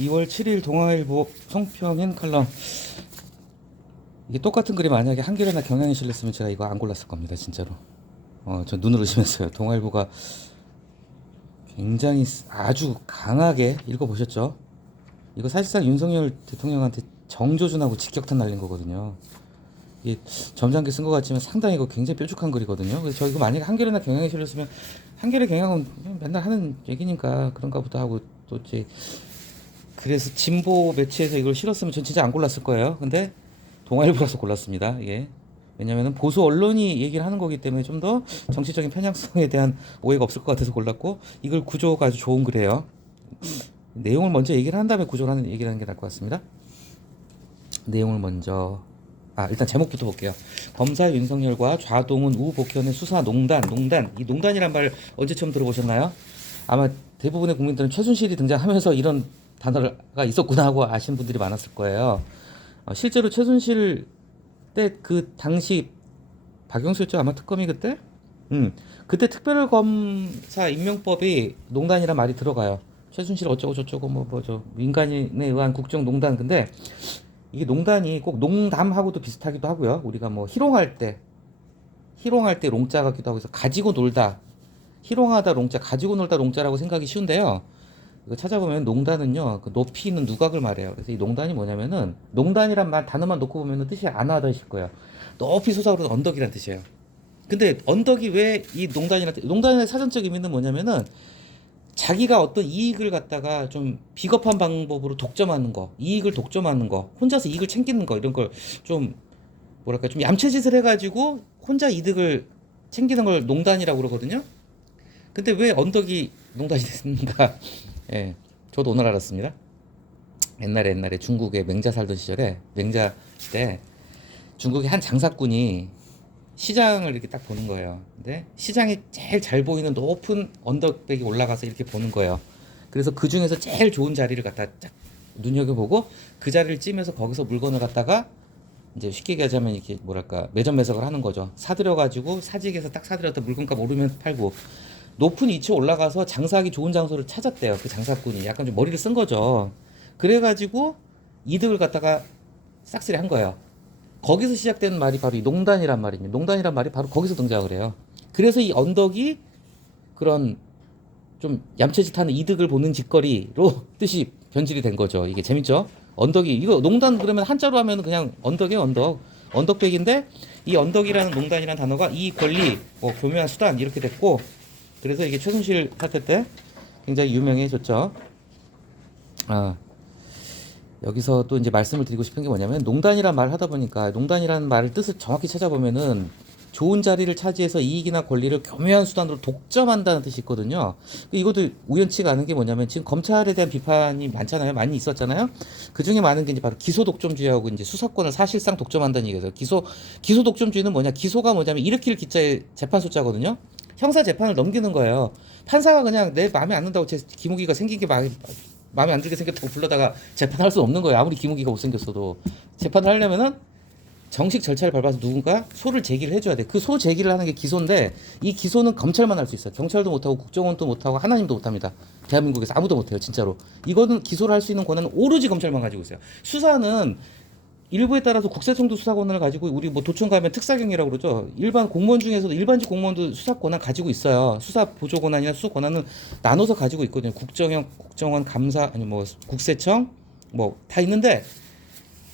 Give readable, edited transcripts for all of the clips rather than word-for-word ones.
2월 7일 동아일보 송평인 칼럼. 이게 똑같은 글이 만약에 한겨레나 경향에 실렸으면 제가 이거 안 골랐을 겁니다, 진짜로. 저 눈을 의심했어요. 동아일보가 굉장히 아주 강하게 읽어보셨죠? 이거 사실상 윤석열 대통령한테 정조준하고 직격탄 날린 거거든요. 이게 점잖게 쓴 것 같지만 상당히 이거 굉장히 뾰족한 글이거든요. 그래서 저 이거 만약에 한겨레나 경향에 실렸으면, 한겨레 경향은 맨날 하는 얘기니까 그런가 보다 하고, 또 이제 그래서 진보 매체에서 이걸 실었으면 전 진짜 안 골랐을 거예요. 근데 동아일보라서 골랐습니다. 예. 왜냐면은 보수 언론이 얘기를 하는 거기 때문에 좀 더 정치적인 편향성에 대한 오해가 없을 것 같아서 골랐고, 이걸 구조가 아주 좋은 글이에요. 내용을 먼저 얘기를 한 다음에 구조를 하는 얘기를 하는 게 나을 것 같습니다. 내용을 먼저, 일단 제목부터 볼게요. 검사 윤석열과 좌동훈 우복현의 수사 농단. 이 농단이란 말 언제 처음 들어보셨나요? 아마 대부분의 국민들은 최순실이 등장하면서 이런 단어가 있었구나 하고 아시는 분들이 많았을 거예요. 실제로 최순실 때 그 당시 박영수였죠, 아마 특검이 그때? 그때 특별검사 임명법이 농단이란 말이 들어가요. 최순실 어쩌고 저쩌고 뭐저 민간인에 의한 국정농단. 근데 이게 농단이 꼭 농담하고도 비슷하기도 하고요. 우리가 뭐 희롱할 때 롱자 같기도 하고 해서 가지고 놀다, 희롱하다 롱자, 가지고 놀다 롱자라고 생각이 쉬운데요. 이거 찾아보면 농단은요, 그 높이 있는 누각을 말해요. 그래서 이 농단이 뭐냐면은, 농단이란 말 단어만 놓고 보면은 뜻이 안 와닿으실 거예요. 높이 솟아오르는 언덕이란 뜻이에요. 근데 언덕이 왜 이 농단의 사전적 의미는 뭐냐면은, 자기가 어떤 이익을 갖다가 좀 비겁한 방법으로 독점하는 거, 이익을 독점하는 거, 혼자서 이익을 챙기는 거, 이런 걸 좀 뭐랄까 좀 얌체짓을 해가지고 혼자 이득을 챙기는 걸 농단이라고 그러거든요. 근데 왜 언덕이 농단이 됐습니까? 예, 저도 오늘 알았습니다. 옛날에 중국에 맹자 살던 시절에, 맹자 때 중국의 한 장사꾼이 시장을 이렇게 딱 보는 거예요. 근데 시장이 제일 잘 보이는 높은 언덕백이 올라가서 이렇게 보는 거예요. 그래서 그 중에서 제일 좋은 자리를 갖다 쫙 눈여겨보고 그 자리를 찌면서 거기서 물건을 갖다가 이제 쉽게 얘기하자면 이렇게 뭐랄까 매점 매석을 하는 거죠. 사들여가지고 사직에서 딱 사들였다 물건값 오르면 팔고, 높은 위치에 올라가서 장사하기 좋은 장소를 찾았대요. 그 장사꾼이 약간 좀 머리를 쓴 거죠. 그래가지고 이득을 갖다가 싹쓸이 한 거예요. 거기서 시작되는 말이 바로 이 농단이란 말입니다. 농단이란 말이 바로 거기서 등장을 해요. 그래서 이 언덕이 그런 좀 얌체짓하는 이득을 보는 짓거리로 뜻이 변질이 된 거죠. 이게 재밌죠? 언덕이, 이거 농단 그러면 한자로 하면 그냥 언덕이에요, 언덕. 언덕백인데 이 언덕이라는 농단이라는 단어가 이 권리, 뭐 교묘한 수단 이렇게 됐고, 그래서 이게 최순실 사태 때 굉장히 유명해졌죠. 여기서 또 이제 말씀을 드리고 싶은 게 뭐냐면, 농단이란 말을 하다 보니까 농단이라는 말을 뜻을 정확히 찾아보면은 좋은 자리를 차지해서 이익이나 권리를 교묘한 수단으로 독점한다는 뜻이 있거든요. 이것도 우연치가 않은 게 뭐냐면, 지금 검찰에 대한 비판이 많잖아요. 많이 있었잖아요. 그 중에 많은 게 이제 바로 기소 독점주의하고 이제 수사권을 사실상 독점한다는 얘기예요. 기소 독점주의는 뭐냐? 기소가 뭐냐면 일으킬 기자의 재판 숫자거든요. 형사 재판을 넘기는 거예요. 판사가 그냥 내 마음에 안 든다고 제 기무기가 생긴 게 마음에 안 들게 생겼다고 불러다가 재판할 수 없는 거예요. 아무리 기무기가 못생겼어도. 재판을 하려면은 정식 절차를 밟아서 누군가 소를 제기를 해줘야 돼. 그 소 제기를 하는 게 기소인데, 이 기소는 검찰만 할 수 있어요. 경찰도 못하고 국정원도 못하고 하나님도 못합니다. 대한민국에서 아무도 못해요, 진짜로. 이거는 기소를 할 수 있는 권한은 오로지 검찰만 가지고 있어요. 수사는 일부에 따라서 국세청도 수사권을 가지고, 우리 뭐 도청 가면 특사경이라고 그러죠. 일반 공무원 중에서도 일반직 공무원도 수사권을 가지고 있어요. 수사 보조 권한이나 수사 권한은 나눠서 가지고 있거든요. 국정원, 감사, 아니 뭐 국세청 뭐 다 있는데,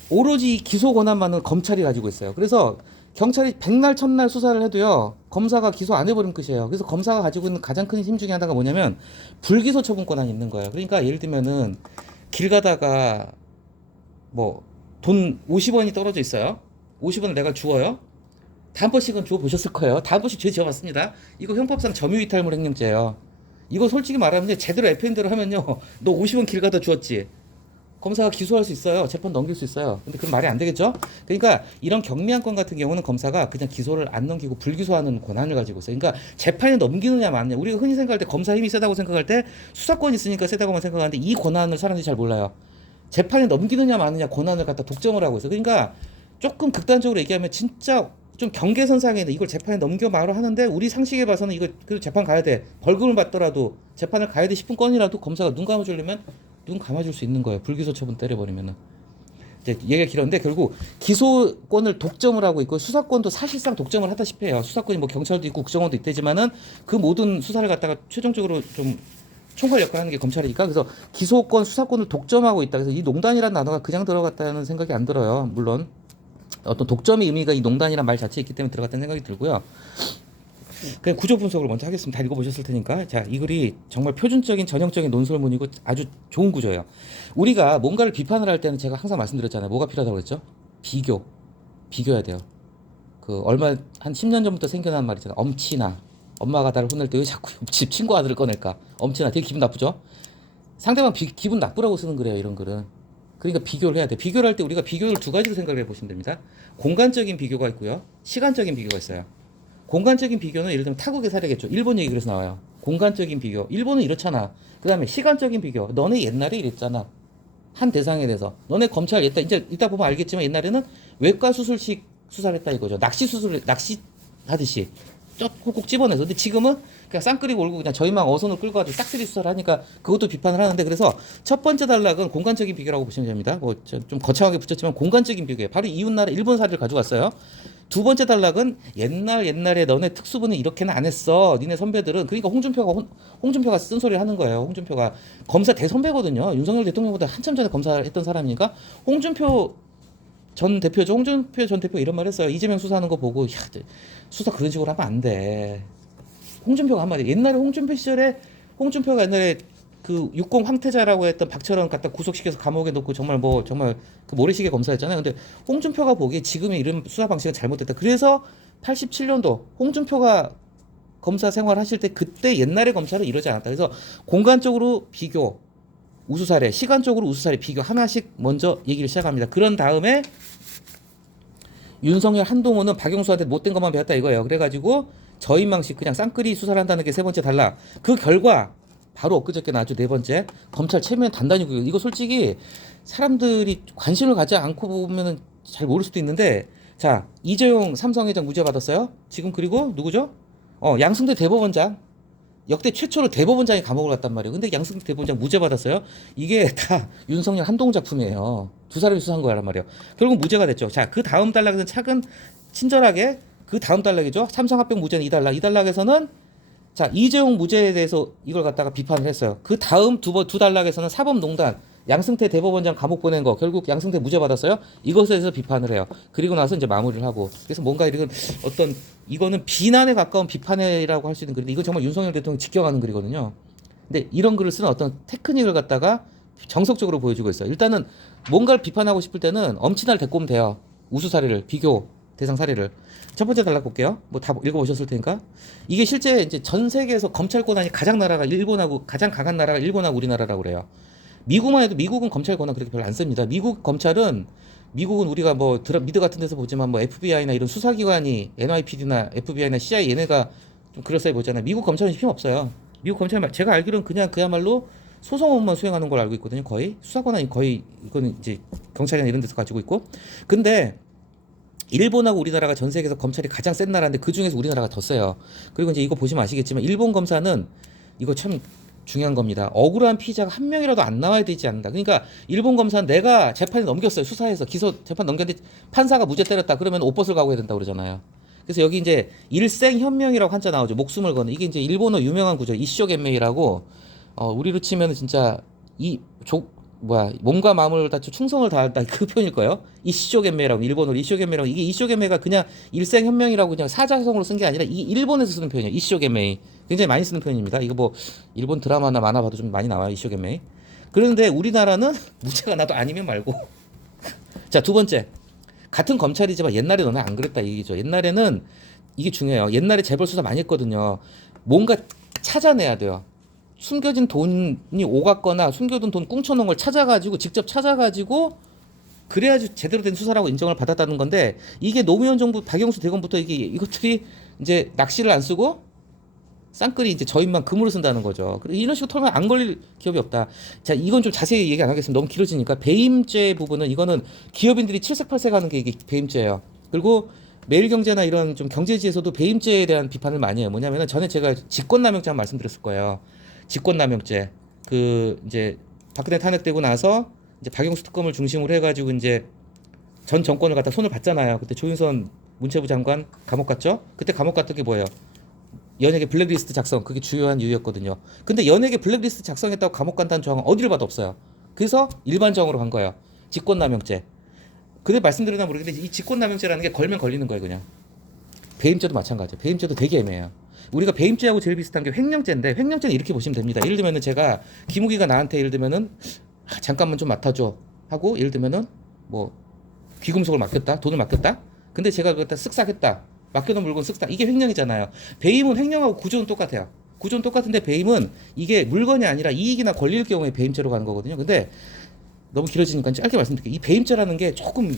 오로지 기소 권한만은 검찰이 가지고 있어요. 그래서 경찰이 백날 첫날 수사를 해도요, 검사가 기소 안 해버리면 끝이에요. 그래서 검사가 가지고 있는 가장 큰 힘 중에 하나가 뭐냐면 불기소 처분 권한이 있는 거예요. 그러니까 예를 들면은 길 가다가 뭐 돈 50원이 떨어져 있어요. 50원을 내가 주어요. 다 한 번씩은 주워 보셨을 거예요. 다 한 번씩 죄 지어봤습니다. 이거 형법상 점유이탈물 횡령죄예요. 이거 솔직히 말하면 제대로 FN대로 하면요, 너 50원 길 가다 주었지, 검사가 기소할 수 있어요. 재판 넘길 수 있어요. 근데 그건 말이 안 되겠죠? 그러니까 이런 경미한 건 같은 경우는 검사가 그냥 기소를 안 넘기고 불기소하는 권한을 가지고 있어요. 그러니까 재판에 넘기느냐 마느냐. 우리가 흔히 생각할 때 검사 힘이 세다고 생각할 때 수사권이 있으니까 세다고만 생각하는데, 이 권한을 사람들이 잘 몰라요. 재판에 넘기느냐 마느냐 권한을 갖다 독점을 하고 있어요. 그러니까 조금 극단적으로 얘기하면 진짜 좀 경계선상에 있는, 이걸 재판에 넘겨 말을 하는데 우리 상식에 봐서는 이거 그 재판 가야 돼, 벌금을 받더라도 재판을 가야 돼 싶은 건이라도 검사가 눈 감아주려면 눈 감아줄 수 있는 거예요. 불기소 처분 때려버리면은. 이제 얘기가 길었는데 결국 기소권을 독점을 하고 있고 수사권도 사실상 독점을 하다시피 해요. 수사권이 뭐 경찰도 있고 국정원도 있대지만은 그 모든 수사를 갖다가 최종적으로 좀 총괄 역할을 하는 게 검찰이니까 그래서 기소권 수사권을 독점하고 있다. 그래서 이 농단이라는 단어가 그냥 들어갔다는 생각이 안 들어요. 물론 어떤 독점의 의미가 이 농단이라는 말 자체에 있기 때문에 들어갔다는 생각이 들고요. 그냥 구조 분석을 먼저 하겠습니다. 다 읽어보셨을 테니까. 자, 이 글이 정말 표준적인 전형적인 논설문이고 아주 좋은 구조예요. 우리가 뭔가를 비판을 할 때는 제가 항상 말씀드렸잖아요. 뭐가 필요하다고 그랬죠? 비교해야 돼요. 그 얼마 한 10년 전부터 생겨난 말이잖아요. 엄친아. 엄마가 나를 혼낼 때 왜 자꾸 집 친구 아들을 꺼낼까? 엄친아. 되게 기분 나쁘죠? 상대방 기분 나쁘라고 쓰는 글이에요. 이런 글은. 그러니까 비교를 해야 돼. 비교를 할 때 우리가 비교를 두 가지로 생각을 해보시면 됩니다. 공간적인 비교가 있고요. 시간적인 비교가 있어요. 공간적인 비교는 예를 들면 타국의 사례겠죠. 일본 얘기 그래서 나와요. 공간적인 비교. 일본은 이렇잖아. 그 다음에 시간적인 비교. 너네 옛날에 이랬잖아. 한 대상에 대해서. 너네 검찰 이제 이따 보면 알겠지만 옛날에는 외과 수술식 수사를 했다 이거죠. 낚시 하듯이. 콕콕 집어내서. 근데 지금은 그냥 쌍끌이 몰고 그냥 저희만 어선을 끌고 가지고 싹쓸이 수사를 하니까 그것도 비판을 하는데 그래서 첫 번째 단락은 공간적인 비교라고 보시면 됩니다. 뭐 좀 거창하게 붙였지만 공간적긴 비교예요. 바로 이웃나라 일본 사례를 가져갔어요. 두 번째 단락은 옛날에 너네 특수부는 이렇게는 안 했어. 니네 선배들은 그러니까 홍준표가 쓴소리를 하는 거예요. 홍준표가 검사 대선배거든요. 윤석열 대통령보다 한참 전에 검사를 했던 사람이니까 홍준표 전 대표죠. 홍준표 전 대표 이런 말 했어요. 이재명 수사하는 거 보고 야, 수사 그런 식으로 하면 안 돼. 홍준표가 한마디. 옛날에 홍준표 시절에 홍준표가 옛날에 그 육공 황태자라고 했던 박철원 갖다 구속시켜서 감옥에 넣고 정말 그 모래시계 검사였잖아요. 근데 홍준표가 보기에 지금의 이런 수사 방식은 잘못됐다. 그래서 87년도 홍준표가 검사 생활하실 때 그때 옛날의 검찰은 이러지 않았다. 그래서 공간적으로 비교, 우수사례, 시간적으로 우수사례 비교 하나씩 먼저 얘기를 시작합니다. 그런 다음에 윤석열 한동훈은 박용수한테 못된 것만 배웠다 이거예요. 그래가지고 저인망식 그냥 쌍끌이 수사를 한다는 게 세 번째 단락. 그 결과 바로 엊그저께 나왔죠. 네 번째 검찰 체면 단단히 구역. 이거 솔직히 사람들이 관심을 갖지 않고 보면은 잘 모를 수도 있는데 자 이재용 삼성회장 무죄 받았어요. 지금 그리고 누구죠? 양승태 대법원장 역대 최초로 대법원장이 감옥을 갔단 말이에요. 근데 양승태 대법원장 무죄 받았어요. 이게 다 윤석열 한동훈 작품이에요. 두 사람이 수사한 거란 말이에요. 결국 무죄가 됐죠. 자 그 다음 단락에서는 차근 친절하게 그 다음 단락이죠. 삼성합병 무죄는 이 단락. 이 단락에서는 자 이재용 무죄에 대해서 이걸 갖다가 비판을 했어요. 그 다음 두 단락에서는 사법농단 양승태 대법원장 감옥 보낸 거 결국 양승태 무죄 받았어요. 이것에 대해서 비판을 해요. 그리고 나서 이제 마무리를 하고 그래서 뭔가 이런 어떤 이거는 비난에 가까운 비판이라고 할 수 있는 글인데 이건 정말 윤석열 대통령이 직격하는 글이거든요. 근데 이런 글을 쓰는 어떤 테크닉을 갖다가 정석적으로 보여주고 있어요. 일단은 뭔가를 비판하고 싶을 때는 엄친아를 데리고 오면 돼요. 우수 사례를 비교 대상 사례를 첫 번째 단락 볼게요. 뭐 다 읽어보셨을 테니까 이게 실제 이제 전 세계에서 검찰 권한이 가장 강한 나라가 일본하고 우리나라라고 그래요. 미국만 해도 미국은 검찰 권한 그렇게 별로 안 씁니다. 미국은 우리가 뭐 미드 같은 데서 보지만 뭐 FBI나 이런 수사기관이 NYPD나 FBI나 CIA 얘네가 좀 그럴싸해 보잖아요. 미국 검찰은 힘 없어요. 미국 검찰 제가 알기로는 그냥 그야말로 소송업만 수행하는 걸 알고 있거든요. 거의 수사 권한이 거의 이거는 이제 경찰이나 이런 데서 가지고 있고. 근데 일본하고 우리나라가 전 세계에서 검찰이 가장 센 나라인데 그 중에서 우리나라가 더 세요. 그리고 이제 이거 보시면 아시겠지만 일본 검사는 이거 참 중요한 겁니다. 억울한 피의자가 한 명이라도 안 나와야 되지 않는다. 그러니까 일본 검사는 내가 재판에 넘겼어요. 수사해서 기소 재판 넘겼는데 판사가 무죄 때렸다. 그러면 옷벗을 가고 해야 된다고 그러잖아요. 그래서 여기 이제 일생현명이라고 한자 나오죠. 목숨을 거는 이게 이제 일본어 유명한 구조 이쇼겐메이라고 우리로 치면은 진짜 몸과 마음을 다쳐 충성을 다한다 그 표현일 거예요. 이쇼겐메이라고 일본어로 이쇼겐메이라고 이게 이쇼겐메이가 그냥 일생현명이라고 그냥 사자성어로 쓴 게 아니라 이 일본에서 쓰는 표현이에요. 이쇼겐메이 굉장히 많이 쓰는 표현입니다. 이거 뭐 일본 드라마나 만화 봐도 좀 많이 나와요. 이쇼겐메이. 그런데 우리나라는 무죄가 나도 아니면 말고. 자, 두 번째 같은 검찰이지만 옛날에 너네 안 그랬다 이 얘기죠. 옛날에는 이게 중요해요. 옛날에 재벌 수사 많이 했거든요. 뭔가 찾아내야 돼요. 숨겨진 돈이 오갔거나 숨겨둔 돈 꿍쳐놓은 걸 직접 찾아가지고 그래야지 제대로 된 수사라고 인정을 받았다는 건데 이게 노무현 정부 박영수 대검부터 이것들이 이제 낚시를 안 쓰고 쌍끌이 이제 저인만 금으로 쓴다는 거죠. 이런 식으로 털면 안 걸릴 기업이 없다. 자, 이건 좀 자세히 얘기 안 하겠습니다. 너무 길어지니까 배임죄 부분은 이거는 기업인들이 칠색팔색 하는 게 이게 배임죄예요. 그리고 매일경제나 이런 좀 경제지에서도 배임죄에 대한 비판을 많이 해요. 뭐냐면은 전에 제가 직권남용죄 말씀드렸을 거예요. 직권남용죄 그 이제 박근혜 탄핵되고 나서 이제 박영수 특검을 중심으로 해가지고 이제 전 정권을 갖다 손을 봤잖아요. 그때 조윤선 문체부 장관 감옥 갔죠. 그때 감옥 갔던 게 뭐예요? 연예계 블랙리스트 작성, 그게 주요한 이유였거든요. 근데 연예계 블랙리스트 작성했다고 감옥 간다는 조항은 어디를 봐도 없어요. 그래서 일반적으로 간 거예요. 직권남용죄. 근데 말씀드렸나 모르겠는데 이 직권남용죄라는 게 걸면 걸리는 거예요, 그냥. 배임죄도 마찬가지예요. 배임죄도 되게 애매해요. 우리가 배임죄하고 제일 비슷한 게 횡령죄인데, 횡령죄는 이렇게 보시면 됩니다. 예를 들면은 제가 김우기가 나한테 예를 들면은 잠깐만 좀 맡아줘 하고, 예를 들면은 뭐 귀금속을 맡겼다, 돈을 맡겼다. 근데 제가 그걸 쓱싹 했다. 맡겨놓은 물건 쓱싹. 이게 횡령이잖아요. 배임은 횡령하고 구조는 똑같아요. 구조는 똑같은데 배임은 이게 물건이 아니라 이익이나 권리일 경우에 배임죄로 가는 거거든요. 근데 너무 길어지니까 짧게 말씀드릴게요. 이 배임죄라는 게 조금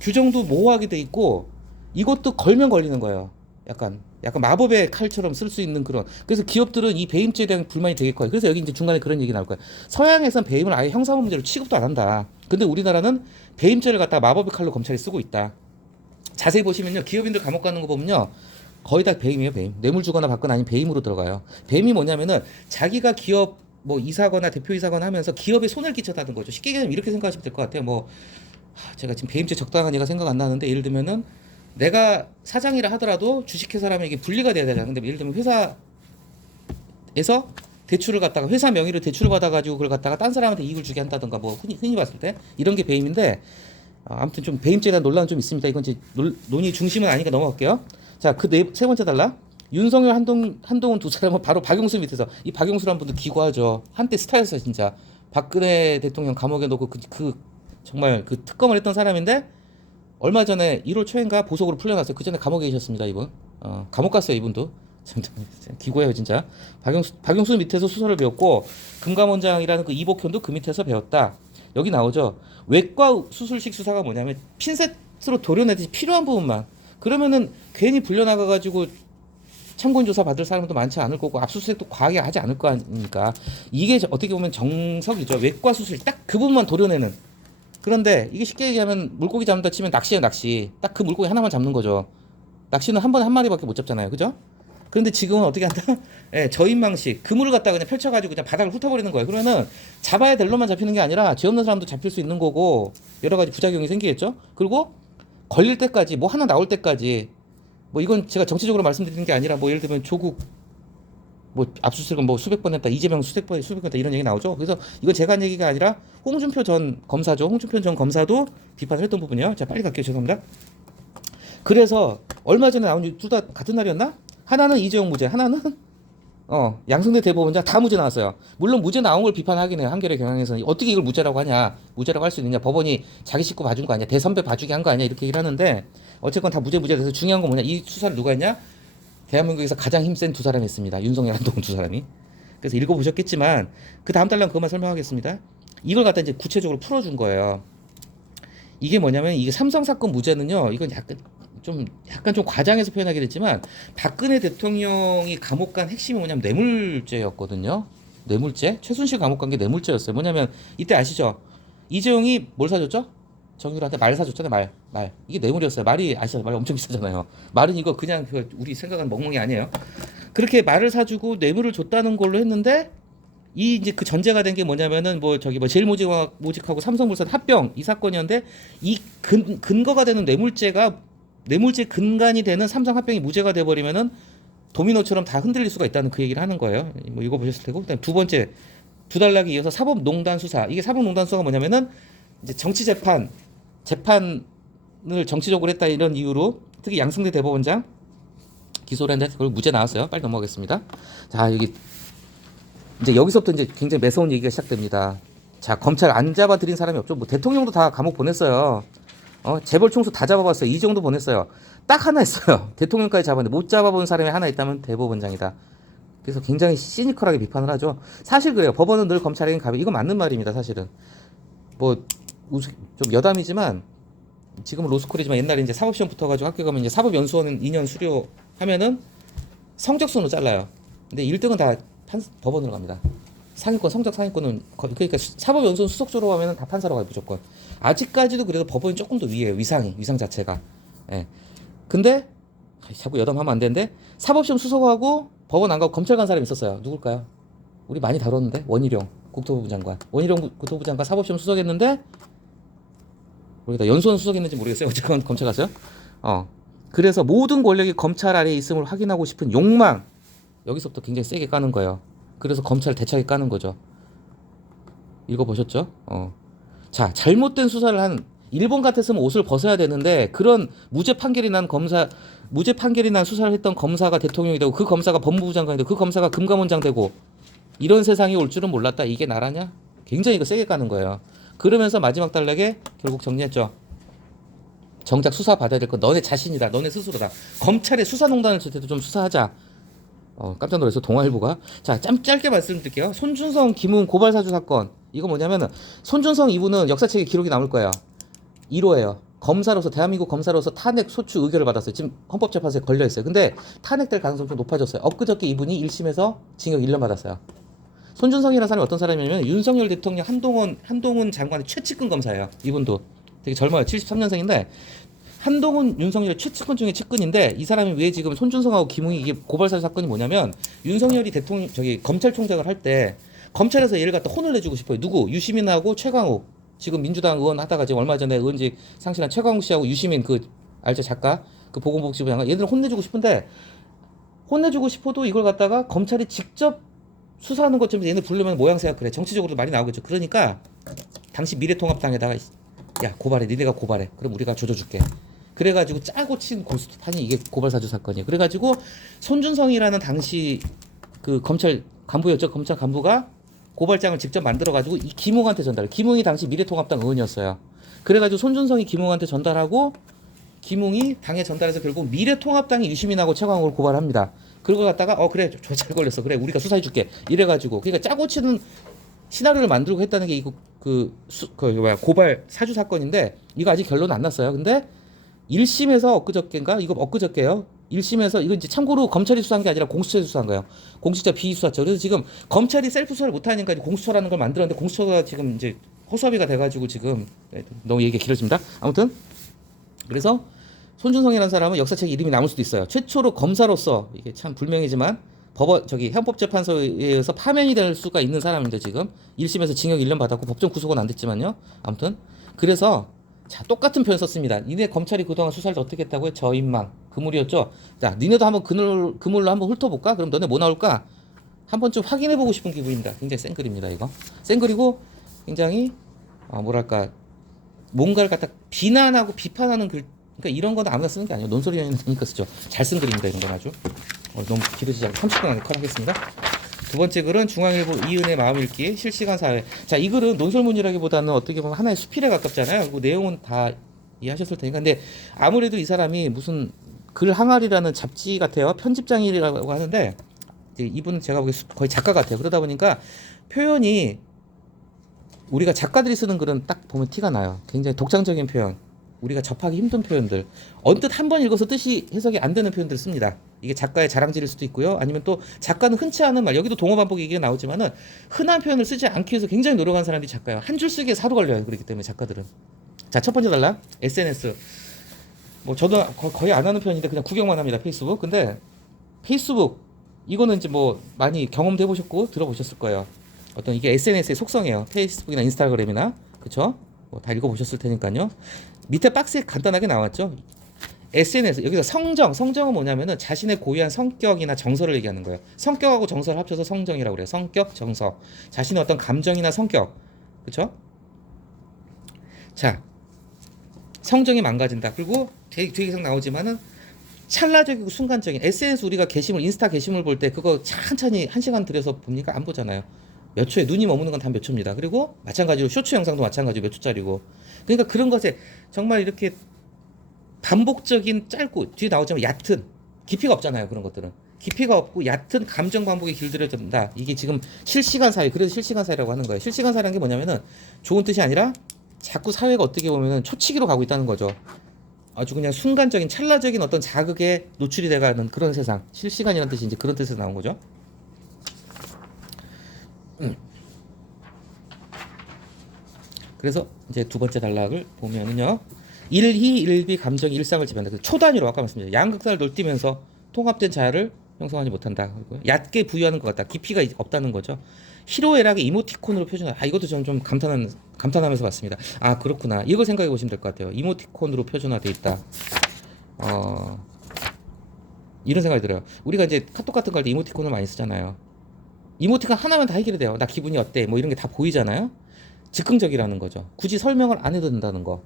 규정도 모호하게 돼 있고, 이것도 걸면 걸리는 거예요. 약간 마법의 칼처럼 쓸 수 있는 그런. 그래서 기업들은 이 배임죄에 대한 불만이 되게 커요. 그래서 여기 이제 중간에 그런 얘기 나올 거예요. 서양에선 배임을 아예 형사범죄로 취급도 안 한다. 근데 우리나라는 배임죄를 갖다가 마법의 칼로 검찰이 쓰고 있다. 자세히 보시면요, 기업인들 감옥 가는 거 보면요, 거의 다 배임이에요. 배임. 뇌물 주거나 받거나 아니면 배임으로 들어가요. 배임이 뭐냐면은 자기가 기업 뭐 이사거나 대표이사거나 하면서 기업에 손을 끼쳤다는 거죠. 쉽게 얘기하면 이렇게 생각하시면 될 것 같아요. 뭐 제가 지금 배임죄 적당한 예가 생각 안 나는데, 예를 들면은 내가 사장이라 하더라도 주식회 사람에게 분리가 돼야 되잖아요. 근데 예를 들면 회사에서 대출을 갖다가 회사 명의로 대출을 받아가지고 그걸 갖다가 딴 사람한테 이익을 주게 한다든가, 뭐 흔히 봤을 때 이런 게 배임인데, 아무튼 좀 배임죄에 대한 논란은 좀 있습니다. 이건 이제 논의 중심은 아니니까 넘어갈게요. 자, 세 번째 달라. 윤석열, 한동훈 두 사람은 바로 박용수 밑에서, 이 박용수라는 분도 기고하죠. 한때 스타였어요, 진짜. 박근혜 대통령 감옥에 넣고 정말 그 특검을 했던 사람인데, 얼마 전에 1월 초인가 보석으로 풀려났어요. 그 전에 감옥에 계셨습니다, 이분. 감옥 갔어요, 이분도. 참 기고해요, 진짜. 박용수 밑에서 수사를 배웠고, 금감원장이라는 그 이복현도 그 밑에서 배웠다. 여기 나오죠. 외과 수술식 수사가 뭐냐면 핀셋으로 도려내듯이 필요한 부분만. 그러면은 괜히 불려나가가지고 참고인 조사 받을 사람도 많지 않을 거고, 압수수색도 과하게 하지 않을 거 아닙니까. 이게 어떻게 보면 정석이죠. 외과 수술 딱 그 부분만 도려내는. 그런데 이게 쉽게 얘기하면 물고기 잡는다 치면 낚시예요, 낚시. 딱 그 물고기 하나만 잡는 거죠. 낚시는 한 번에 한 마리밖에 못 잡잖아요, 그죠? 그런데 지금은 어떻게 한다? 예, 저인망식. 그물을 갖다가 그냥 펼쳐가지고 그냥 바닥을 훑어버리는 거예요. 그러면은 잡아야 될 놈만 잡히는 게 아니라 죄 없는 사람도 잡힐 수 있는 거고, 여러 가지 부작용이 생기겠죠? 그리고 걸릴 때까지, 뭐 하나 나올 때까지, 뭐 이건 제가 정치적으로 말씀드리는 게 아니라, 뭐 예를 들면 조국 뭐 압수수색은 뭐 수백 번 했다, 이재명 수백 번 했다, 이런 얘기 나오죠. 그래서 이건 제가 한 얘기가 아니라 홍준표 전 검사죠. 홍준표 전 검사도 비판을 했던 부분이에요. 자, 빨리 갈게요. 죄송합니다. 그래서 얼마 전에 나온, 둘 다 같은 날이었나? 하나는 이재용 무죄, 하나는 양승태 대법원장 다 무죄 나왔어요. 물론 무죄 나온 걸 비판하긴 해요. 한겨레 경향에서는 어떻게 이걸 무죄라고 하냐, 무죄라고 할 수 있느냐, 법원이 자기 식구 봐준 거 아니야, 대선배 봐주기 한 거 아니야, 이렇게 얘기를 하는데, 어쨌건 다 무죄 돼서 중요한 건 뭐냐, 이 수사를 누가 했냐? 대한민국에서 가장 힘센 두 사람이 했습니다. 윤석열, 한동훈 두 사람이. 그래서 읽어보셨겠지만 그 다음 달랑 그것만 설명하겠습니다. 이걸 갖다 이제 구체적으로 풀어준 거예요. 이게 뭐냐면, 이게 삼성 사건 무죄는요, 이건 약간 좀 과장해서 표현하게 됐지만, 박근혜 대통령이 감옥 간 핵심이 뭐냐면 뇌물죄였거든요. 뇌물죄. 최순실 감옥 간 게 뇌물죄였어요. 뭐냐면 이때 아시죠? 이재용이 뭘 사줬죠? 정유라한테 말 사줬잖아요. 말. 이게 뇌물이었어요. 말이 아시죠? 말 엄청 비싸잖아요. 말은 이거 그냥 우리 생각하는 멍멍이 아니에요. 그렇게 말을 사주고 뇌물을 줬다는 걸로 했는데, 이 이제 그 전제가 된 게 뭐냐면은, 뭐 저기 뭐 제일모직하고 삼성물산 합병 이 사건이었는데, 이 근거가 되는 뇌물죄 근간이 되는 삼성 합병이 무죄가 돼 버리면은 도미노처럼 다 흔들릴 수가 있다는 그 얘기를 하는 거예요. 뭐 이거 보셨을 테고. 그다음 두 번째, 두 달락에 이어서 사법농단 수사. 이게 사법농단 수사가 뭐냐면은 이제 재판을 정치적으로 했다, 이런 이유로 특히 양승태 대법원장 기소를 했는데 그걸 무죄 나왔어요. 빨리 넘어가겠습니다. 자, 이제 여기서부터 이제 굉장히 매서운 얘기가 시작됩니다. 자, 검찰 안 잡아들인 사람이 없죠. 뭐 대통령도 다 감옥 보냈어요. 재벌 총수 다 잡아봤어요. 이 정도 보냈어요. 딱 하나 있어요. 대통령까지 잡았는데 못 잡아본 사람이 하나 있다면 대법원장이다. 그래서 굉장히 시니컬하게 비판을 하죠. 사실 그래요. 법원은 늘 검찰에겐 가비. 이거 맞는 말입니다. 사실은. 뭐 좀 여담이지만, 지금은 로스쿨이지만 옛날에 이제 사법시험 붙어가지고 학교 가면 이제 사법연수원 2년 수료하면은 성적순으로 잘라요. 근데 1등은 다 법원으로 갑니다. 상위권, 성적 상위권은 그러니까 사법연수원 수석 졸업하면은 다 판사로 가요, 무조건. 아직까지도 그래도 법원이 조금 더 위에요. 위상 자체가. 예. 근데 자꾸 여담하면 안 되는데, 사법시험 수석하고 법원 안 가고 검찰 간 사람이 있었어요. 누굴까요? 우리 많이 다뤘는데, 원희룡. 국토부 장관. 원희룡 국토부 장관 사법시험 수석했는데 모르겠다. 연수원 수석했는지 모르겠어요. 어쨌건 검찰 갔어요. 그래서 모든 권력이 검찰 아래에 있음을 확인하고 싶은 욕망, 여기서부터 굉장히 세게 까는 거예요. 그래서 검찰을 대차게 까는 거죠. 읽어보셨죠? 자, 잘못된 수사를 한, 일본 같았으면 옷을 벗어야 되는데 그런 무죄 판결이 난 수사를 했던 검사가 대통령이 되고 그 검사가 법무부 장관이 되고 그 검사가 금감원장 되고 이런 세상이 올 줄은 몰랐다. 이게 나라냐? 굉장히 이거 세게 까는 거예요. 그러면서 마지막 단락에 결국 정리했죠. 정작 수사 받아야 될 건 너네 자신이다. 너네 스스로다. 검찰의 수사농단을 제대로 좀 수사하자. 깜짝 놀라서 동아일보가. 자, 짧게 말씀드릴게요. 손준성, 김웅 고발 사주 사건. 이거 뭐냐면은 손준성 이분은 역사책에 기록이 남을 거예요. 1호예요. 검사로서, 대한민국 검사로서 탄핵 소추 의결을 받았어요. 지금 헌법재판소에 걸려 있어요. 근데 탄핵될 가능성이 좀 높아졌어요. 엊그저께 이분이 1심에서 징역 1년 받았어요. 손준성이라는 사람이 어떤 사람이냐면 윤석열 대통령 한동훈 장관의 최측근 검사예요. 이분도 되게 젊어요. 73년생인데 한동훈 윤석열의 최측근 중에 측근인데 이 사람이 왜 지금 손준성하고 김웅이 이게 고발사주 사건이 뭐냐면 윤석열이 대통령 검찰총장을 할 때 검찰에서 얘를 갖다 혼을 내주고 싶어요. 누구? 유시민하고 최광욱. 지금 민주당 의원 하다가 지금 얼마 전에 의원직 상실한 최광욱 씨하고 유시민 알죠? 작가 보건복지부 장관 얘들 혼내주고 싶은데 혼내주고 싶어도 이걸 갖다가 검찰이 직접 수사하는 것처럼 얘네 부르면 모양새가 그래. 정치적으로도 많이 나오겠죠. 그러니까 당시 미래통합당에다가 야 고발해. 니네가 고발해. 그럼 우리가 조져줄게. 그래가지고 짜고 친 고스톱판이 이게 고발사주 사건이에요. 그래가지고 손준성이라는 당시 그 검찰 간부였죠. 검찰 간부가 고발장을 직접 만들어가지고 이 김웅한테 전달. 김웅이 당시 미래통합당 의원이었어요. 그래가지고 손준성이 김웅한테 전달하고 김웅이 당에 전달해서 결국 미래통합당이 유시민하고 최광욱을 고발합니다. 그러고 갔다가 그래 잘 걸렸어. 그래 우리가 수사해줄게. 이래가지고 그러니까 짜고 치는 시나리오를 만들고 했다는 게 이거 고발 사주 사건인데 이거 아직 결론 안 났어요. 근데 1심에서 엊그저께인가? 이거 엊그저께요. 1심에서 이거 이제 참고로 검찰이 수사한 게 아니라 공수처에서 수사한 거예요. 공수처 비수사처. 그래서 지금 검찰이 셀프 수사를 못 하니까 공수처라는 걸 만들었는데 공수처가 지금 이제 허수아비가 돼가지고 지금 너무 얘기가 길어집니다. 아무튼 그래서 손준성이라는 사람은 역사책 이름이 남을 수도 있어요. 최초로 검사로서 이게 참 불명이지만 헌법재판소에 의해서 파면이 될 수가 있는 사람인데 지금 1심에서 징역 1년 받았고 법정 구속은 안 됐지만요. 아무튼 그래서 자 똑같은 표현 썼습니다. 니네 검찰이 그동안 수사를 어떻게 했다고요? 저인망 그물이었죠. 자 니네도 한번 그물로 한번 훑어볼까? 그럼 너네 뭐 나올까? 한번 좀 확인해보고 싶은 기분입니다. 굉장히 센 글입니다. 이거 센 글이고 굉장히 뭐랄까 뭔가를 갖다 비난하고 비판하는 글. 그러니까 이런 거는 아무나 쓰는 게 아니에요. 논설위원회는 되니까 쓰죠. 잘 쓴 글입니다. 이런 건 아주 너무 길어지지 않고 30분 안에 컷하겠습니다. 두 번째 글은 중앙일보 이은혜 마음읽기 실시간 사회. 자, 이 글은 논설문이라기보다는 어떻게 보면 하나의 수필에 가깝잖아요. 그 내용은 다 이해하셨을 테니까. 근데 아무래도 이 사람이 무슨 글 항아리라는 잡지 같아요. 편집장이라고 하는데 이분은 제가 보기에 거의 작가 같아요. 그러다 보니까 표현이 우리가 작가들이 쓰는 글은 딱 보면 티가 나요. 굉장히 독창적인 표현. 우리가 접하기 힘든 표현들, 언뜻 한 번 읽어서 뜻이 해석이 안 되는 표현들을 씁니다. 이게 작가의 자랑질일 수도 있고요. 아니면 또 작가는 흔치 않은 말, 여기도 동어반복 얘기가 나오지만은 흔한 표현을 쓰지 않기 위해서 굉장히 노력한 사람들이 작가예요. 한 줄 쓰기에 사루 걸려요. 그렇기 때문에 작가들은. 자, 첫 번째 단락 SNS. 뭐 저도 거의 안 하는 편인데 그냥 구경만 합니다. 페이스북. 근데 페이스북 이거는 이제 뭐 많이 경험도 해보셨고 들어보셨을 거예요. 어떤 이게 SNS의 속성이에요. 페이스북이나 인스타그램이나 그쵸? 뭐 다 읽어보셨을 테니까요. 밑에 박스에 간단하게 나왔죠. SNS 여기서 성정은 뭐냐면은 자신의 고유한 성격이나 정서를 얘기하는 거예요. 성격하고 정서를 합쳐서 성정이라고 그래요. 성격, 정서. 자신의 어떤 감정이나 성격, 그렇죠? 자, 성정이 망가진다. 그리고 뒤에 계속 나오지만은 찰나적이고 순간적인 SNS 우리가 인스타 게시물 볼 때 그거 천천히 1시간 들여서 봅니까? 안 보잖아요. 몇 초에 눈이 머무는 건 다 몇 초입니다. 그리고 마찬가지로 쇼츠 영상도 마찬가지로 몇 초짜리고. 그러니까 그런 것에 정말 이렇게 반복적인 짧고 뒤에 나오지만 얕은 깊이가 없잖아요. 그런 것들은 깊이가 없고 얕은 감정 반복에 길들여진다. 이게 지금 실시간 사회. 그래서 실시간 사회라고 하는 거예요. 실시간 사회라는 게 뭐냐면은 좋은 뜻이 아니라 자꾸 사회가 어떻게 보면은 초치기로 가고 있다는 거죠. 아주 그냥 순간적인 찰나적인 어떤 자극에 노출이 돼가는 그런 세상. 실시간이라는 뜻이 이제 그런 뜻에서 나온 거죠. 그래서 이제 두 번째 단락을 보면은요. 일희 일비 감정이 일상을 지배한다. 초단위로 아까 말씀드렸죠. 양극단을 널뛰면서 통합된 자아를 형성하지 못한다. 그리고 얕게 부여하는 것 같다. 깊이가 없다는 거죠. 희로애락의 이모티콘으로 표준화. 이것도 저는 좀 감탄하면서 봤습니다. 아, 그렇구나. 이걸 생각해 보시면 될 것 같아요. 이모티콘으로 표준화돼 있다. 어, 이런 생각이 들어요. 우리가 이제 카톡 같은 거 할 때 이모티콘을 많이 쓰잖아요. 이모티콘 하나면 다 해결이 돼요. 나 기분이 어때? 뭐 이런 게 다 보이잖아요. 즉흥적이라는 거죠. 굳이 설명을 안 해도 된다는 거.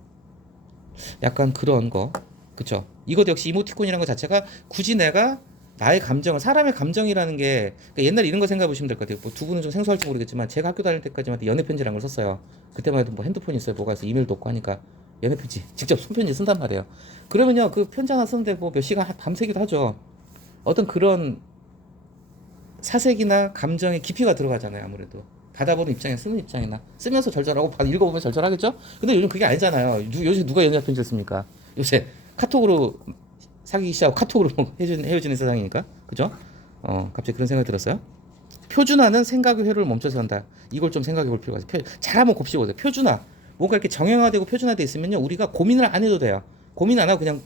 약간 그런 거. 그쵸? 이것도 역시 이모티콘이라는 것 자체가 굳이 내가 나의 감정을, 사람의 감정이라는 게, 그러니까 옛날에 이런 거 생각해 보시면 될 것 같아요. 뭐두 분은 좀 생소할지 모르겠지만, 제가 학교 다닐 때까지만 해도 연애편지라는 걸 썼어요. 그때만 해도 뭐 핸드폰이 있어요. 뭐가 있어. 이메일도 없고 하니까. 연애편지. 직접 손편지 쓴단 말이에요. 그러면요, 그 편지 하나 쓰는데 뭐 몇 시간 밤새기도 하죠. 어떤 그런 사색이나 감정의 깊이가 들어가잖아요. 아무래도. 받아보는 입장이나 쓰는 입장이나 쓰면서 절절하고 읽어보면 절절하겠죠. 근데 요즘 그게 아니잖아요. 요새 누가 연애 편지를 씁니까? 요새 카톡으로 사귀기 시작하고 카톡으로 헤어지는 세상이니까. 그죠? 갑자기 그런 생각이 들었어요. 표준화는 생각의 회로를 멈춰서 한다. 이걸 좀 생각해 볼 필요가 있어요. 잘한번 곱씹어보세요. 표준화. 뭔가 이렇게 정형화되고 표준화돼 있으면요, 우리가 고민을 안 해도 돼요. 고민 안 하고 그냥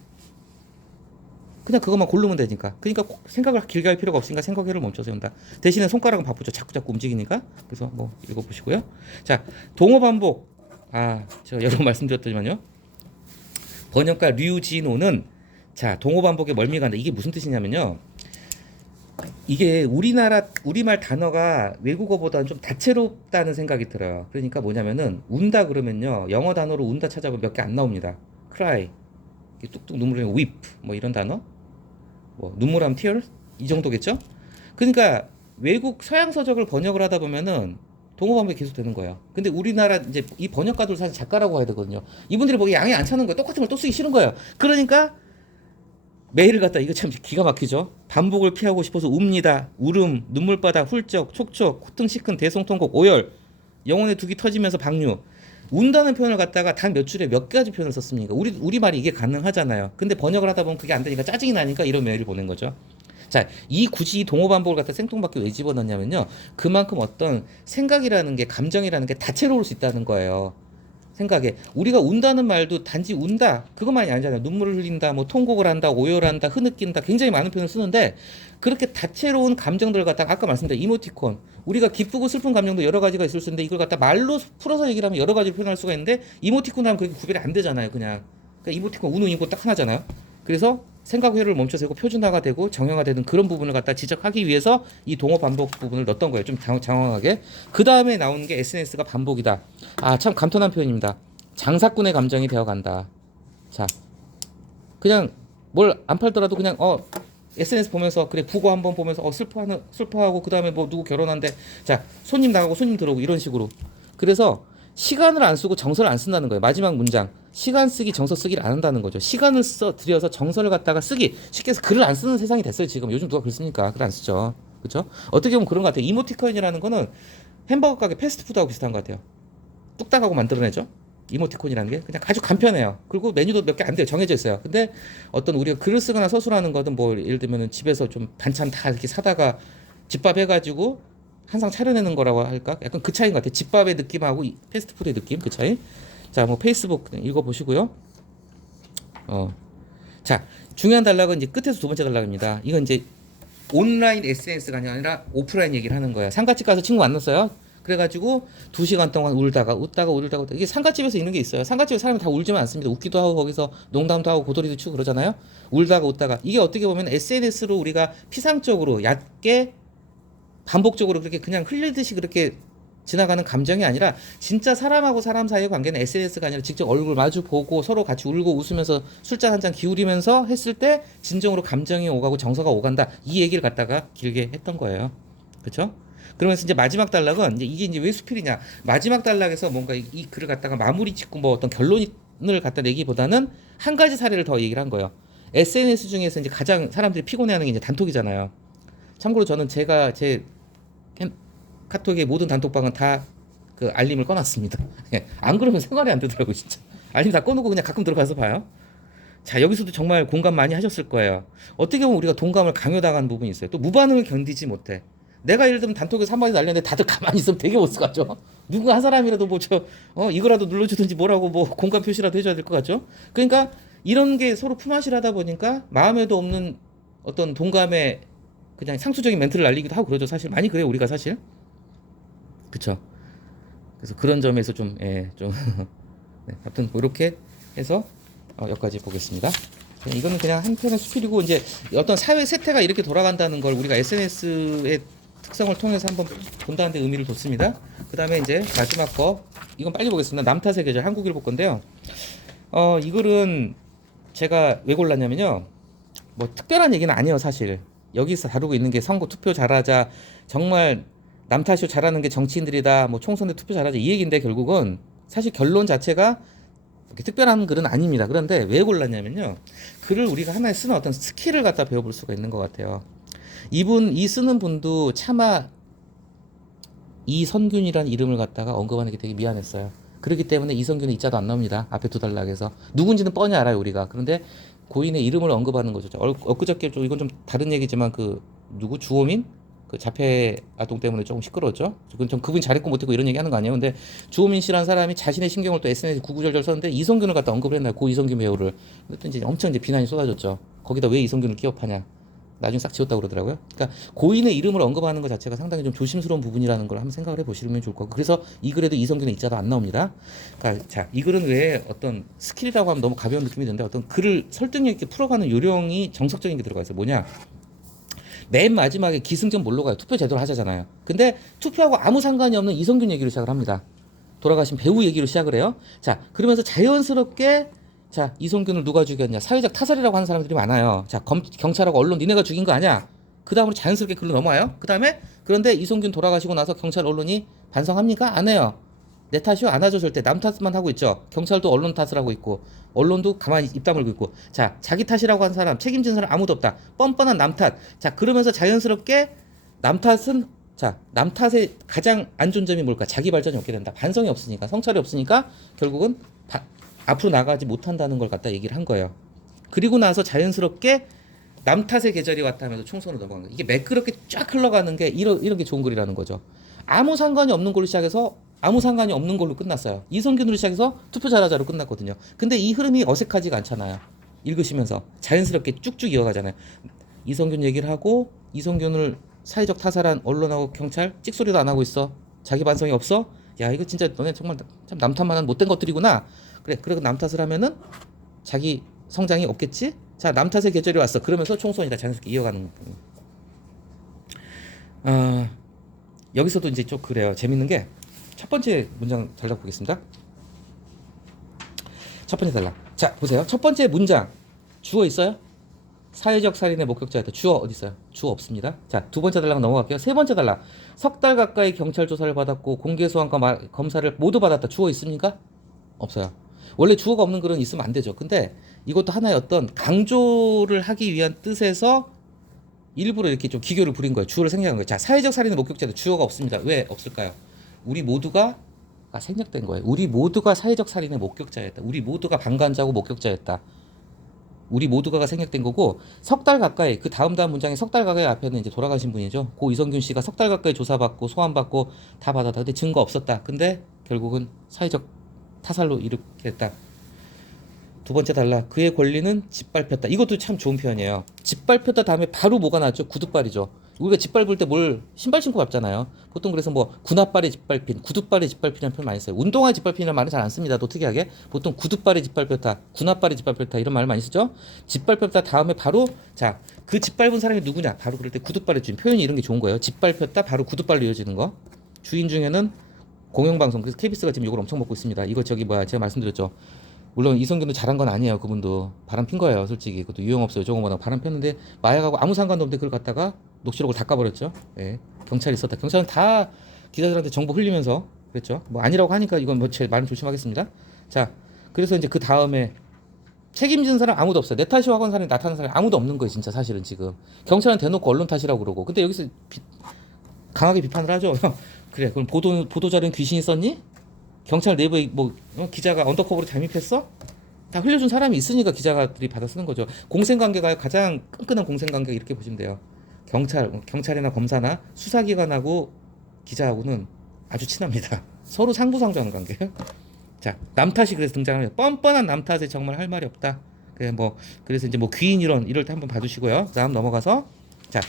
그것만 고르면 되니까. 그러니까 꼭 생각을 길게 할 필요가 없으니까 생각회를 멈춰서 한다. 대신에 손가락은 바쁘죠. 자꾸 움직이니까. 그래서 뭐 읽어보시고요. 자, 동어 반복. 제가 여러 번 말씀드렸더니만요. 번역가 류진호는, 자, 동어 반복에 멀미가 난다. 이게 무슨 뜻이냐면요. 이게 우리말 단어가 외국어보다는 좀 다채롭다는 생각이 들어요. 그러니까 뭐냐면은 운다 그러면요, 영어 단어로 운다 찾아보면 몇 개 안 나옵니다. cry, 뚝뚝 눈물 흘리면 weep, 뭐 이런 단어, 뭐 눈물하면 tears, 이 정도겠죠. 그러니까 외국 서양 서적을 번역을 하다 보면은 동어 반복이 계속 되는 거예요. 근데 우리나라 이제 이 번역가들 사실 작가라고 해야 되거든요. 이분들이 보기에 양이 안 차는 거예요. 똑같은 걸 또 쓰기 싫은 거예요. 그러니까 메일을 갖다, 이거 참 기가 막히죠. 반복을 피하고 싶어서 웁니다. 울음, 눈물바다, 훌쩍, 촉촉, 코튼 시큰, 대성통곡, 오열, 영혼의 두기 터지면서 방류. 운다는 표현을 갖다가 단 몇 줄에 몇 가지 표현을 썼습니까? 우리말이 이게 가능하잖아요. 근데 번역을 하다 보면 그게 안 되니까 짜증이 나니까 이런 메일을 보낸 거죠. 자, 굳이 이 동어 반복을 갖다 생뚱맞게 왜 집어넣냐면요, 그만큼 어떤 생각이라는 게, 감정이라는 게 다채로울 수 있다는 거예요. 생각에 우리가 운다는 말도 단지 운다 그것만이 아니잖아요. 눈물을 흘린다, 뭐 통곡을 한다, 오열한다, 흐느낀다, 굉장히 많은 표현을 쓰는데, 그렇게 다채로운 감정들을 갖다가 아까 말씀드린 이모티콘, 우리가 기쁘고 슬픈 감정도 여러 가지가 있을 수 있는데 이걸 갖다 말로 풀어서 얘기를 하면 여러 가지로 표현할 수가 있는데, 이모티콘 하면 그렇게 구별이 안 되잖아요. 그냥 그러니까 이모티콘 우는 이고 딱 하나잖아요. 그래서 생각 회로를 멈춰서고 표준화가 되고 정형화되는 그런 부분을 갖다 지적하기 위해서 이 동어 반복 부분을 넣었던 거예요. 좀 장황하게. 그 다음에 나오는 게 SNS가 반복이다. 참 감탄한 표현입니다. 장사꾼의 감정이 되어간다. 자, 그냥 뭘 안 팔더라도 그냥 SNS 보면서, 그래, 국어 한번 보면서 슬퍼하고, 그 다음에 뭐 누구 결혼한대, 자, 손님 나가고 손님 들어오고, 이런 식으로. 그래서 시간을 안 쓰고 정서를 안 쓴다는 거예요. 마지막 문장, 시간 쓰기 정서 쓰기를 안 한다는 거죠. 시간을 들여서 정서를 갖다가 쓰기, 쉽게 해서 글을 안 쓰는 세상이 됐어요. 지금 요즘 누가 글 씁니까? 글 안 쓰죠. 그렇죠? 어떻게 보면 그런 것 같아요. 이모티콘이라는 거는 햄버거 가게 패스트푸드하고 비슷한 것 같아요. 뚝딱하고 만들어내죠. 이모티콘이라는 게 그냥 아주 간편해요. 그리고 메뉴도 몇 개 안 돼요. 정해져 있어요. 근데 어떤 우리가 글을 쓰거나 서술하는 거든, 뭐 예를 들면 집에서 좀 반찬 다 이렇게 사다가 집밥 해가지고 한상 차려내는 거라고 할까? 약간 그 차이인 것 같아요. 집밥의 느낌하고 패스트푸드의 느낌, 그 차이. 자, 뭐 페이스북 읽어보시고요. 자, 중요한 단락은 이제 끝에서 두 번째 단락입니다. 이건 이제 온라인 SNS가 아니라 오프라인 얘기를 하는 거예요. 상가집 가서 친구 만났어요. 그래가지고 2시간 동안 울다가 웃다가 이게 상가집에서 있는 게 있어요. 상가집에 사람이 다 울지만 않습니다. 웃기도 하고 거기서 농담도 하고 고도리도 치고 그러잖아요. 울다가 웃다가, 이게 어떻게 보면 SNS로 우리가 피상적으로 얕게 반복적으로 그렇게 그냥 흘리듯이 그렇게 지나가는 감정이 아니라, 진짜 사람하고 사람 사이의 관계는 SNS가 아니라 직접 얼굴 마주 보고 서로 같이 울고 웃으면서 술잔 한 잔 기울이면서 했을 때 진정으로 감정이 오가고 정서가 오간다. 이 얘기를 갖다가 길게 했던 거예요. 그렇죠? 그러면서 이제 마지막 단락은, 이게 이제 왜 수필이냐, 마지막 단락에서 뭔가 이 글을 갖다가 마무리 짓고 뭐 어떤 결론을 갖다 내기보다는 한 가지 사례를 더 얘기를 한 거예요. SNS 중에서 이제 가장 사람들이 피곤해하는 게 이제 단톡이잖아요. 참고로 저는 제가 제 카톡의 모든 단톡방은 다 그 알림을 꺼놨습니다. 안 그러면 생활이 안 되더라고요, 진짜. 알림 다 꺼놓고 그냥 가끔 들어가서 봐요. 자, 여기서도 정말 공감 많이 하셨을 거예요. 어떻게 보면 우리가 동감을 강요당하는 부분이 있어요. 또 무반응을 견디지 못해. 내가 예를 들면 단톡에서 한마디 날렸는데 다들 가만히 있으면 되게 못쓰 같죠. 누군가 한 사람이라도 뭐 이거라도 눌러주든지 뭐라고 뭐 공감 표시라도 해줘야 될 것 같죠. 그러니까 이런 게 서로 품앗이를 하다 보니까 마음에도 없는 어떤 동감의 그냥 상투적인 멘트를 날리기도 하고 그러죠. 사실 많이 그래요 우리가 사실. 그쵸. 그래서 그런 점에서 좀 좀 네, 아무튼 뭐 이렇게 해서 여기까지 보겠습니다. 이거는 그냥 한편의 수필이고 이제 어떤 사회 세태가 이렇게 돌아간다는 걸 우리가 SNS의 특성을 통해서 한번 본다는 데 의미를 뒀습니다. 그 다음에 이제 마지막 거 이건 빨리 보겠습니다. 남탓의 계절 한국일보 건데요. 이 글은 제가 왜 골랐냐면요. 뭐 특별한 얘기는 아니에요 사실. 여기서 다루고 있는 게 선거 투표 잘하자, 정말 남 탓이 잘하는 게 정치인들이다, 뭐 총선에 투표 잘하자 이 얘기인데 결국은 사실 결론 자체가 그렇게 특별한 글은 아닙니다. 그런데 왜 골랐냐면요. 글을 우리가 하나의 쓰는 어떤 스킬을 갖다 배워볼 수가 있는 것 같아요. 이 쓰는 분도 차마 이선균이라는 이름을 갖다가 언급하는 게 되게 미안했어요. 그렇기 때문에 이선균은 이자도 안 나옵니다. 앞에 두 단락에서. 누군지는 뻔히 알아요, 우리가. 그런데 고인의 이름을 언급하는 거죠. 엊그저께 좀 이건 좀 다른 얘기지만 누구 주호민? 그 자폐 아동 때문에 조금 시끄러웠죠. 그건 좀 그분이 잘했고 못했고 이런 얘기 하는 거 아니에요. 근데 주호민 씨라는 사람이 자신의 신경을 또 SNS에 구구절절 썼는데 이성균을 갖다 언급을 했나요? 고 이성균 배우를. 그랬더니 이제 엄청 이제 비난이 쏟아졌죠. 거기다 왜 이성균을 끼업하냐. 나중에 싹 지웠다고 그러더라고요. 그러니까 고인의 이름을 언급하는 것 자체가 상당히 좀 조심스러운 부분이라는 걸 한번 생각을 해보시면 좋을 것 같고, 그래서 이 글에도 이성균의 이자도 안 나옵니다. 그러니까 자, 이 글은 왜 어떤 스킬이라고 하면 너무 가벼운 느낌이 드는데 어떤 글을 설득력 있게 풀어가는 요령이 정석적인 게 들어가 있어요. 뭐냐? 맨 마지막에 기승전 뭘로 가요? 투표 제대로 하자잖아요. 근데 투표하고 아무 상관이 없는 이성균 얘기로 시작을 합니다. 돌아가신 배우 얘기로 시작을 해요. 자, 그러면서 자연스럽게 자, 이성균을 누가 죽였냐? 사회적 타살이라고 하는 사람들이 많아요. 자, 경찰하고 언론 니네가 죽인 거 아니야? 그 다음으로 자연스럽게 글로 넘어와요. 그 다음에 그런데 이성균 돌아가시고 나서 경찰 언론이 반성합니까? 안 해요. 내 탓이요? 안 하죠 절대. 남 탓만 하고 있죠. 경찰도 언론 탓을 하고 있고 언론도 가만히 입 다물고 있고. 자, 자기 탓이라고 한 사람, 책임진 사람 아무도 없다. 뻔뻔한 남 탓. 자, 그러면서 자연스럽게 남 탓은 자, 남 탓의 가장 안 좋은 점이 뭘까? 자기 발전이 없게 된다. 반성이 없으니까, 성찰이 없으니까 결국은 앞으로 나가지 못한다는 걸 갖다 얘기를 한 거예요. 그리고 나서 자연스럽게 남 탓의 계절이 왔다 하면서 총선으로 넘어간 거예요. 이게 매끄럽게 쫙 흘러가는 게 이런 게 좋은 글이라는 거죠. 아무 상관이 없는 걸로 시작해서 아무 상관이 없는 걸로 끝났어요. 이성균으로 시작해서 투표 잘하자로 끝났거든요. 근데 이 흐름이 어색하지가 않잖아요. 읽으시면서 자연스럽게 쭉쭉 이어가잖아요. 이성균 얘기를 하고 이성균을 사회적 타살한 언론하고 경찰 찍소리도 안 하고 있어. 자기 반성이 없어? 야, 이거 진짜 너네 정말 참 남탓만한 못된 것들이구나. 그래 남 탓을 하면은 자기 성장이 없겠지? 자, 남 탓의 계절이 왔어. 그러면서 총선이다 자연스럽게 이어가는 여기서도 이제 좀 그래요. 재밌는 게 첫 번째 문장 단락 보겠습니다. 첫 번째 단락. 자, 보세요. 첫 번째 문장 주어 있어요? 사회적 살인의 목격자였다. 주어 어디 있어요? 주어 없습니다. 자, 두 번째 단락 넘어갈게요. 세 번째 단락. 석 달 가까이 경찰 조사를 받았고 공개 소환과 검사를 모두 받았다. 주어 있습니까? 없어요. 원래 주어가 없는 글은 있으면 안 되죠. 근데 이것도 하나의 어떤 강조를 하기 위한 뜻에서 일부러 이렇게 좀 기교를 부린 거예요. 주어를 생략한 거예요. 자, 사회적 살인의 목격자도 주어가 없습니다. 왜 없을까요? 우리 모두가 생략된 거예요. 우리 모두가 사회적 살인의 목격자였다. 우리 모두가 방관자고 목격자였다. 우리 모두가가 생략된 거고, 석 달 가까이 그 다음 문장에 석 달 가까이 앞에는 이제 돌아가신 분이죠. 고 이성균 씨가 석 달 가까이 조사받고 소환받고 다 받았다. 근데 증거 없었다. 근데 결국은 사회적 타살로 이렇게 됐다. 두 번째 단락. 그의 권리는 짓밟혔다. 이것도 참 좋은 표현이에요. 짓밟혔다 다음에 바로 뭐가 나왔죠? 구두발이죠. 우리가 짓밟을 때 뭘 신발 신고 밟잖아요. 보통 그래서 뭐 군홧발에 짓밟힌, 구두발에 짓밟힌이라는 표현 많이 써요. 운동화에 짓밟힌이라는 말은 잘 안 씁니다. 또 특이하게 보통 구두발에 짓밟혔다, 군홧발에 짓밟혔다 이런 말 많이 쓰죠. 짓밟혔다 다음에 바로 자, 그 짓밟은 사람이 누구냐? 바로 그럴 때 구두발에 주인 표현이 이런 게 좋은 거예요. 짓밟혔다 바로 구두발로 이어지는 거. 주인 중에는 공영방송, 그래서 KBS가 지금 이걸 엄청 먹고 있습니다. 이거 제가 말씀드렸죠. 물론 이성균도 잘한 건 아니에요. 그분도 바람 핀 거예요. 솔직히 그것도 유용없어요. 저거 뭐다 바람 폈는데 마약하고 아무 상관도 없는데 그걸 갖다가 녹취록을 다 까버렸죠. 예. 경찰이 있었다. 경찰은 다 기자들한테 정보 흘리면서 그랬죠. 뭐 아니라고 하니까 이건 뭐 제 말은 조심하겠습니다. 자, 그래서 이제 그 다음에 책임진 사람 아무도 없어요. 내 탓이 확언 사람이 나타난 사람이 아무도 없는 거예요. 진짜 사실은 지금 경찰은 대놓고 언론 탓이라고 그러고, 근데 여기서 강하게 비판을 하죠. 그래, 그럼 보도자료는 귀신이 썼니? 경찰 내부에 기자가 언더커버로 잠입했어? 다 흘려준 사람이 있으니까 기자들이 받아 쓰는 거죠. 공생관계가 가장 끈끈한 공생관계 이렇게 보시면 돼요. 경찰이나 검사나 수사기관하고 기자하고는 아주 친합니다. 서로 상부상조하는 관계예요. 자, 남 탓이 그래서 등장을 해요. 뻔뻔한 남 탓에 정말 할 말이 없다. 그래서 이제 귀인 이럴 때 한번 봐주시고요. 다음 넘어가서 자,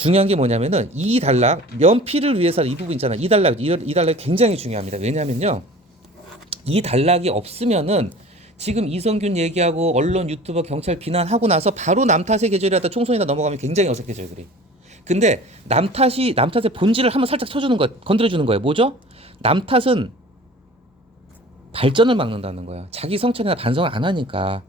중요한 게 뭐냐면은 이 단락 면피를 위해서 이 부분 있잖아. 이 단락이 굉장히 중요합니다. 왜냐면요. 이 단락이 없으면은 지금 이성균 얘기하고 언론 유튜버 경찰 비난하고 나서 바로 남 탓의 계절이 하다 총선이다 넘어가면 굉장히 어색해져요. 그리. 근데 남 탓의 본질을 한번 살짝 쳐주는 거, 건드려주는 거예요. 뭐죠? 남 탓은 발전을 막는다는 거야. 자기 성찰이나 반성을 안 하니까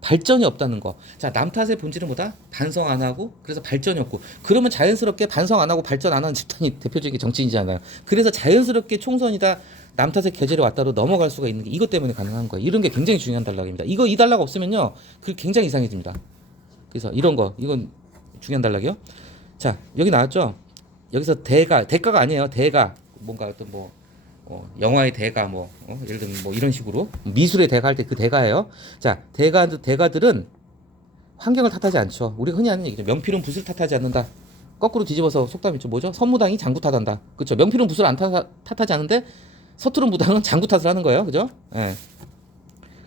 발전이 없다는 거. 자, 남 탓의 본질은 뭐다? 반성 안 하고 그래서 발전이 없고. 그러면 자연스럽게 반성 안 하고 발전 안 하는 집단이 대표적인 정치인이잖아요. 그래서 자연스럽게 총선이다 남 탓의 계절이 왔다로 넘어갈 수가 있는 게 이것 때문에 가능한 거예요. 이런 게 굉장히 중요한 단락입니다. 이 단락 없으면요, 그 굉장히 이상해집니다. 그래서 이런 거, 이건 중요한 단락이요. 자, 여기 나왔죠? 여기서 대가가 아니에요. 대가 뭔가 어떤 뭐 영화의 대가 예를 들면 뭐 이런 식으로 미술의 대가 할 때 그 대가예요. 자, 대가들은 환경을 탓하지 않죠. 우리가 흔히 하는 얘기죠. 명필은 붓을 탓하지 않는다. 거꾸로 뒤집어서 속담 있죠. 뭐죠? 선무당이 장구 탓한다. 그렇죠. 명필은 붓을 안 탓하지 않는데 서투른 무당은 장구 탓을 하는 거예요. 그죠? 예.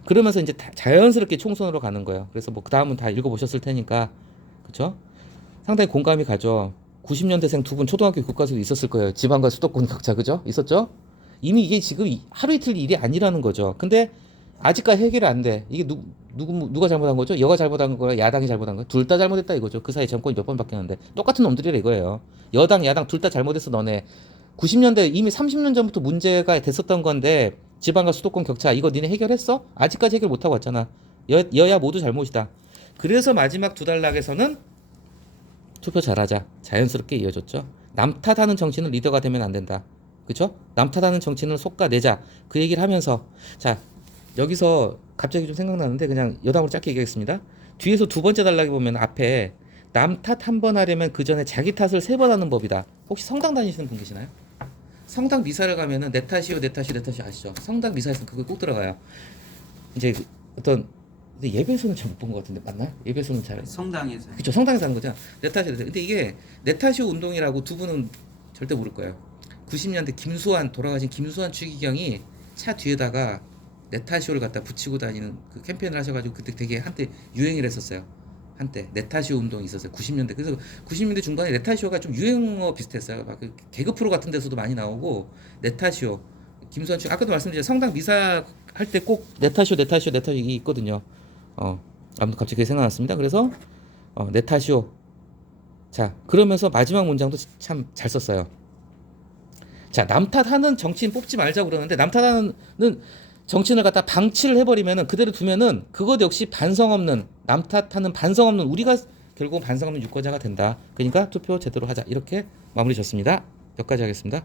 그러면서 이제 자연스럽게 총선으로 가는 거예요. 그래서 뭐 그 다음은 다 읽어보셨을 테니까, 그렇죠? 상당히 공감이 가죠. 90년대생 두 분 초등학교 교과서도 있었을 거예요. 지방과 수도권 격차, 그죠? 있었죠? 이미 이게 지금 하루 이틀 일이 아니라는 거죠. 근데 아직까지 해결이 안 돼. 이게 누가 잘못한 거죠? 여가 잘못한 거야? 야당이 잘못한 거야? 둘 다 잘못했다 이거죠. 그 사이 정권이 몇 번 바뀌었는데 똑같은 놈들이라 이거예요. 여당, 야당 둘 다 잘못했어 너네. 90년대 이미 30년 전부터 문제가 됐었던 건데 지방과 수도권 격차 이거 니네 해결했어? 아직까지 해결 못하고 왔잖아. 여야 모두 잘못이다. 그래서 마지막 두 단락에서는 투표 잘하자. 자연스럽게 이어졌죠. 남 탓하는 정치는 리더가 되면 안 된다. 그렇죠? 남 탓하는 정치는 속가내자. 그 얘기를 하면서 자, 여기서 갑자기 좀 생각나는데 그냥 여담으로 짧게 얘기하겠습니다. 뒤에서 두 번째 단락에 보면 앞에 남 탓 한 번 하려면 그 전에 자기 탓을 세 번 하는 법이다. 혹시 성당 다니시는 분 계시나요? 성당 미사를 가면은 내 탓이요, 내 탓이, 내 탓이 아시죠? 성당 미사에서 그거 꼭 들어가요. 이제 어떤 근데 예배소는 잘 못 본 것 같은데 맞나? 예배소는 잘 성당에서. 그렇죠. 성당에서 하는 거죠. 내 탓이 내 탓. 근데 이게 내 탓이요 운동이라고 두 분은 절대 모를 거예요. 90년대 돌아가신 김수환 추기경이 차 뒤에다가 네타시오를 갖다 붙이고 다니는 그 캠페인을 하셔가지고 그때 되게 한때 유행을 했었어요. 한때 네타시오 운동이 있었어요. 90년대. 그래서 90년대 중반에 네타시오가 좀 유행어 비슷했어요. 막 그 개그 프로 같은 데서도 많이 나오고 네타시오. 김수환 추 아까도 말씀드린 성당 미사 할 때 꼭 네타시오 이게 있거든요. 아무튼 갑자기 그게 생각났습니다. 그래서 네타시오. 자, 그러면서 마지막 문장도 참 잘 썼어요. 자, 남 탓하는 정치인 뽑지 말자고 그러는데 남 탓하는 정치인을 갖다 방치를 해버리면은 그대로 두면은 그것 역시 반성 없는 남 탓하는 반성 없는 우리가 결국 반성 없는 유권자가 된다. 그러니까 투표 제대로 하자. 이렇게 마무리 졌습니다. 여기까지 하겠습니다.